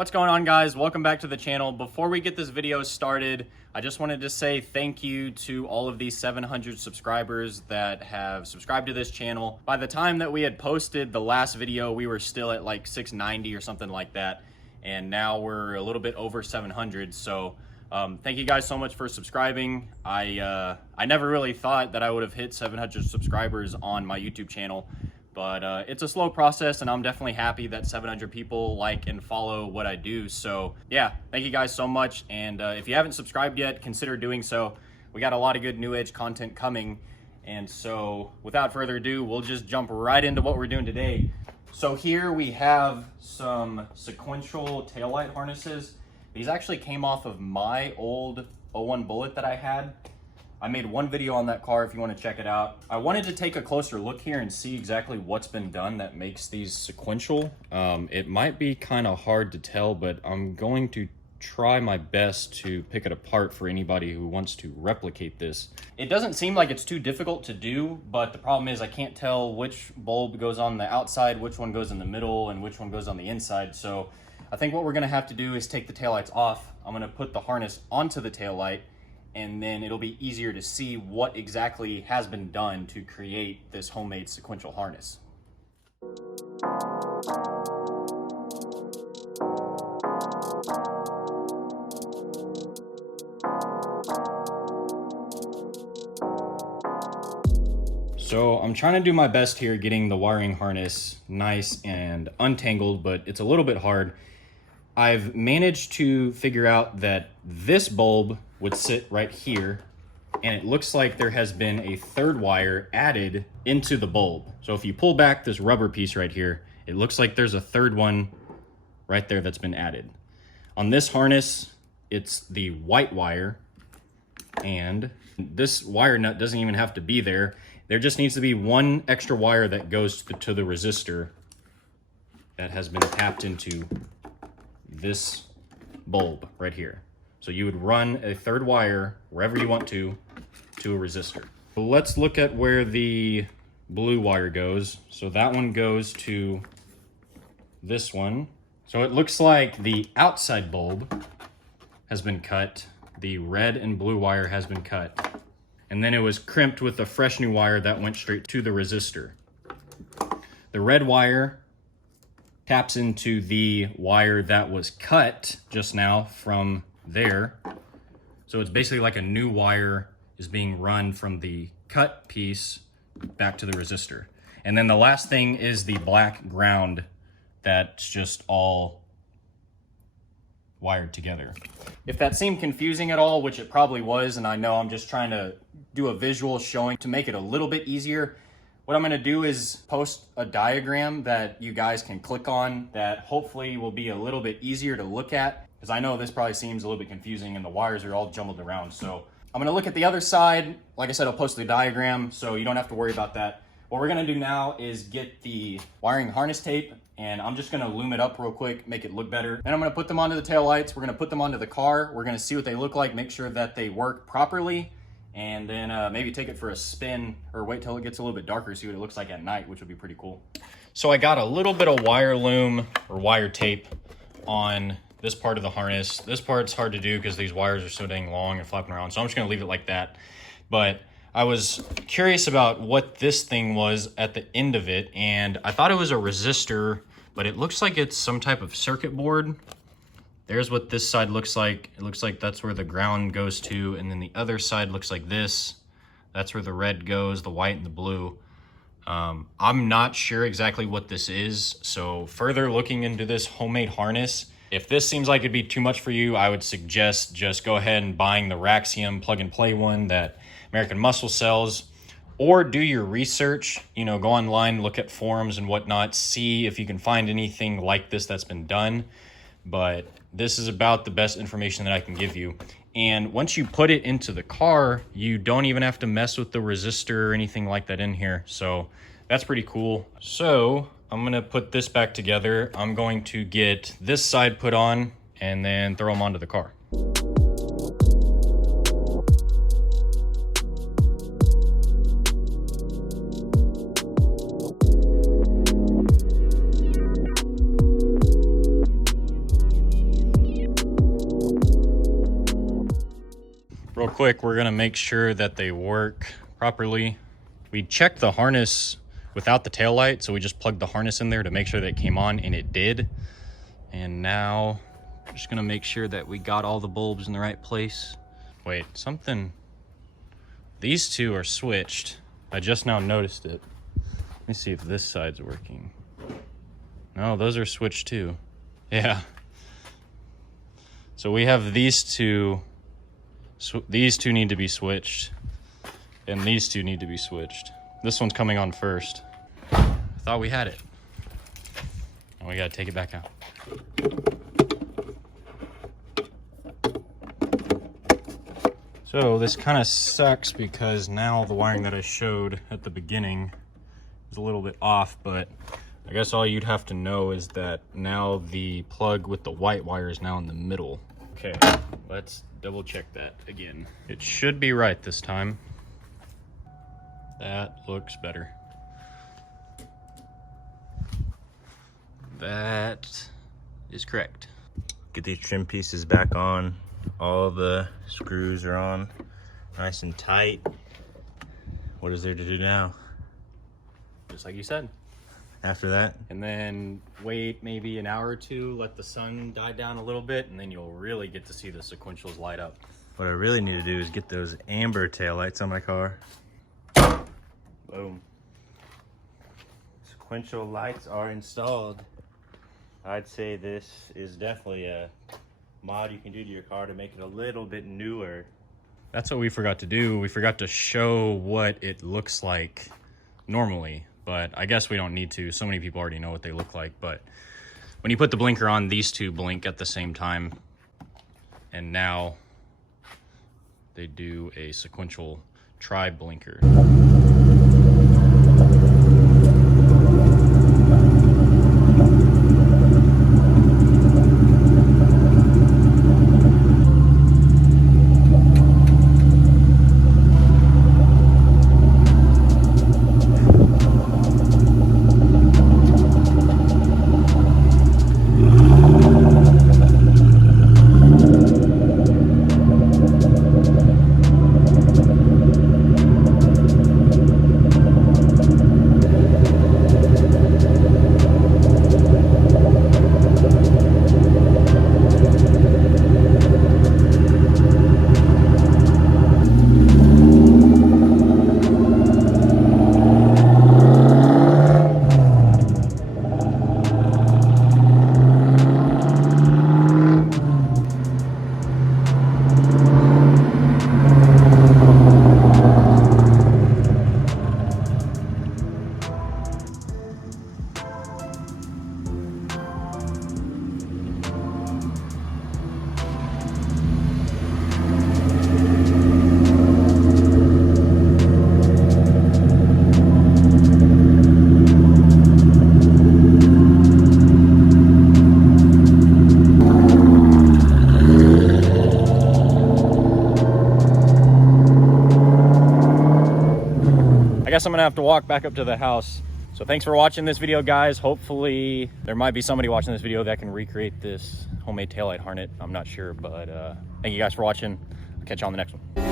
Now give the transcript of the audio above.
What's going on, guys? Welcome back to the channel. Before we get this video started, I just wanted to say thank you to all of these 700 subscribers that have subscribed to this channel. By the time that we had posted the last video, we were still at like 690 or something like that, and now we're a little bit over 700. So thank you guys so much for subscribing. I never really thought that I would have hit 700 subscribers on my YouTube channel, but it's a slow process, and I'm definitely happy that 700 people like and follow what I do. So yeah, thank you guys so much. And if you haven't subscribed yet, consider doing so. We got a lot of good new age content coming. And so without further ado, we'll just jump right into what we're doing today. So here we have some sequential taillight harnesses. These actually came off of my old 01 Bullitt that I had. I made one video on that car if you want to check it out. I wanted to take a closer look here and see exactly what's been done that makes these sequential. It might be kind of hard to tell, but I'm going to try my best to pick it apart for anybody who wants to replicate this. It doesn't seem like it's too difficult to do, but the problem is I can't tell which bulb goes on the outside, which one goes in the middle, and which one goes on the inside. So I think what we're gonna have to do is take the taillights off. I'm gonna put the harness onto the taillight, and then it'll be easier to see what exactly has been done to create this homemade sequential harness. So I'm trying to do my best here getting the wiring harness nice and untangled, but it's a little bit hard. I've managed to figure out that this bulb would sit right here, and it looks like there has been a third wire added into the bulb. So if you pull back this rubber piece right here, it looks like there's a third one right there that's been added. On this harness, it's the white wire, and this wire nut doesn't even have to be there. There just needs to be one extra wire that goes to the resistor that has been tapped into this bulb right here. So you would run a third wire wherever you want to a resistor. So let's look at where the blue wire goes. So that one goes to this one. So it looks like the outside bulb has been cut. The red and blue wire has been cut. And then it was crimped with a fresh new wire that went straight to the resistor. The red wire taps into the wire that was cut just now from there. So it's basically like a new wire is being run from the cut piece back to the resistor. And then the last thing is the black ground that's just all wired together. If that seemed confusing at all, which it probably was, and I know I'm just trying to do a visual showing to make it a little bit easier, what I'm gonna do is post a diagram that you guys can click on that hopefully will be a little bit easier to look at, because I know this probably seems a little bit confusing and the wires are all jumbled around. So I'm gonna look at the other side. Like I said, I'll post the diagram so you don't have to worry about that. What we're gonna do now is get the wiring harness tape, and I'm just gonna loom it up real quick, make it look better. Then I'm gonna put them onto the taillights. We're gonna put them onto the car. We're gonna see what they look like, make sure that they work properly, and then maybe take it for a spin or wait till it gets a little bit darker, see what it looks like at night, which would be pretty cool. So I got a little bit of wire loom or wire tape on this part of the harness. This part's hard to do because these wires are so dang long and flapping around, so I'm just gonna leave it like that. But I was curious about what this thing was at the end of it, and I thought it was a resistor, but it looks like it's some type of circuit board. There's what this side looks like. It looks like that's where the ground goes to, and then the other side looks like this. That's where the red goes, the white and the blue. I'm not sure exactly what this is, so further looking into this homemade harness, if this seems like it'd be too much for you, I would suggest just go ahead and buying the Raxium plug and play one that American Muscle sells, or do your research, you know, go online, look at forums and whatnot, see if you can find anything like this that's been done. But this is about the best information that I can give you. And once you put it into the car, you don't even have to mess with the resistor or anything like that in here. So that's pretty cool. So I'm gonna put this back together. I'm going to get this side put on and then throw them onto the car. quick, we're gonna make sure that they work properly. We checked the harness without the tail light, so we just plugged the harness in there to make sure that it came on, and it did. And now we're just gonna make sure that we got all the bulbs in the right place. Wait, something, these two are switched. I just now noticed it. Let me see if this side's working. No, those are switched too. Yeah. So we have these two. These two need to be switched. And these two need to be switched. This one's coming on first. I thought we had it. And we gotta take it back out. So this kind of sucks because now the wiring that I showed at the beginning is a little bit off, but I guess all you'd have to know is that now the plug with the white wire is now in the middle. Okay, let's double check that again. It should be right this time. That looks better. That is correct. Get these trim pieces back on. All the screws are on, nice and tight. What is there to do now? Just like you said. After that? And then wait maybe an hour or two, let the sun die down a little bit, and then you'll really get to see the sequentials light up. What I really need to do is get those amber taillights on my car. Boom. Sequential lights are installed. I'd say this is definitely a mod you can do to your car to make it a little bit newer. That's what we forgot to do. We forgot to show what it looks like normally, but I guess we don't need to. So many people already know what they look like, but when you put the blinker on, these two blink at the same time, and now they do a sequential tri-blinker. I guess I'm gonna have to walk back up to the house. So thanks for watching this video, guys. Hopefully there might be somebody watching this video that can recreate this homemade taillight harness. I'm not sure, but thank you guys for watching. I'll catch you on the next one.